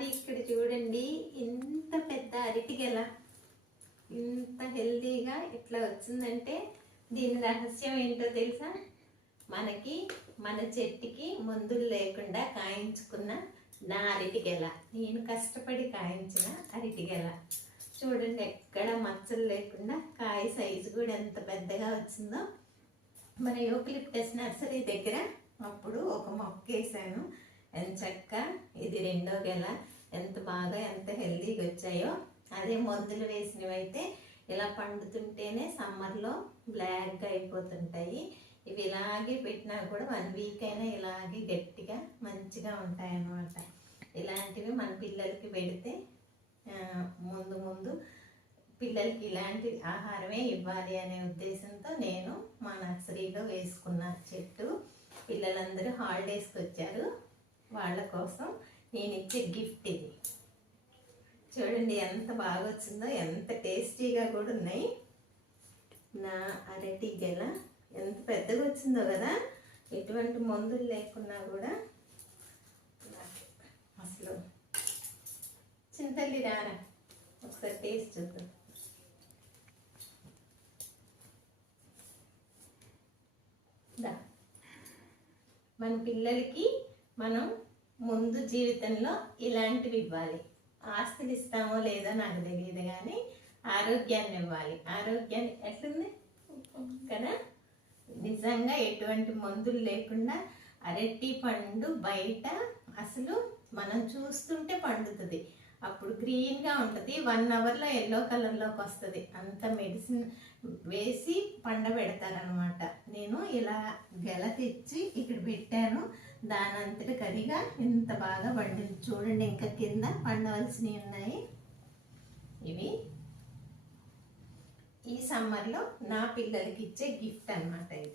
మాది ఇక్కడ చూడండి, ఇంత పెద్ద అరటిగెల ఇంత హెల్తీగా ఇట్లా వచ్చిందంటే దీని రహస్యం ఏంటో తెలుసా? మనకి మన చెట్టుకి మందులు లేకుండా కాయించుకున్న నా అరటిగెల, నేను కష్టపడి కాయించిన అరటిగెల. చూడండి, ఎక్కడ మచ్చలు లేకుండా కాయ సైజు కూడా ఎంత పెద్దగా వచ్చిందో. మన యూకలిప్టస్ నర్సరీ దగ్గర అప్పుడు ఒక మొక్క వేసాను, ఎంచక్క ఇది రెండో గెల. ఎంత బాగా ఎంత హెల్తీగా వచ్చాయో. అదే మందులు వేసినవి అయితే ఇలా పండుతుంటేనే సమ్మర్లో బ్లాక్గా అయిపోతుంటాయి. ఇవి ఇలాగే పెట్టినా కూడా 1 వీక్ అయినా ఇలాగే గట్టిగా మంచిగా ఉంటాయన్నమాట. ఇలాంటివి మన పిల్లలకి పెడితే ముందు ముందు పిల్లలకి ఇలాంటి ఆహారమే ఇవ్వాలి అనే ఉద్దేశంతో నేను మా నర్సరీలో వేసుకున్న చెట్టు. పిల్లలందరూ హాలిడేస్కి వచ్చారు, వాళ్ళ కోసం నేను ఇచ్చే గిఫ్ట్ ఇది. చూడండి ఎంత బాగా వచ్చిందో, ఎంత టేస్టీగా కూడా ఉన్నాయి. నా అరటి గెల ఎంత పెద్దగా వచ్చిందో కదా, ఎటువంటి మందులు లేకున్నా కూడా. అసలు చింతల్లి రారా, ఒకసారి టేస్ట్ చూద్దాం. మన పిల్లలకి మనం ముందు జీవితంలో ఇలాంటివి ఇవ్వాలి. ఆస్తులు ఇస్తామో లేదో నాకు తెలియదు, కానీ ఆరోగ్యాన్ని ఇవ్వాలి. ఆరోగ్యాన్ని ఎట్లుంది కదా, నిజంగా ఎటువంటి మందులు లేకుండా అరటి పండు బయట అసలు మనం చూస్తుంటే పండుతుంది. అప్పుడు గ్రీన్గా ఉంటుంది, 1 అవర్లో ఎల్లో కలర్లోకి వస్తుంది. అంత మెడిసిన్ వేసి పండబెడతారనమాట. నేను ఇలా గెల తెచ్చి ఇక్కడ పెట్టాను, దానంతటి కదిగా ఇంత బాగా పండింది. చూడండి, ఇంకా కింద పండవలసినవి ఉన్నాయి. ఇవి ఈ సమ్మర్లో నా పిల్లలకి ఇచ్చే గిఫ్ట్ అనమాట ఇది.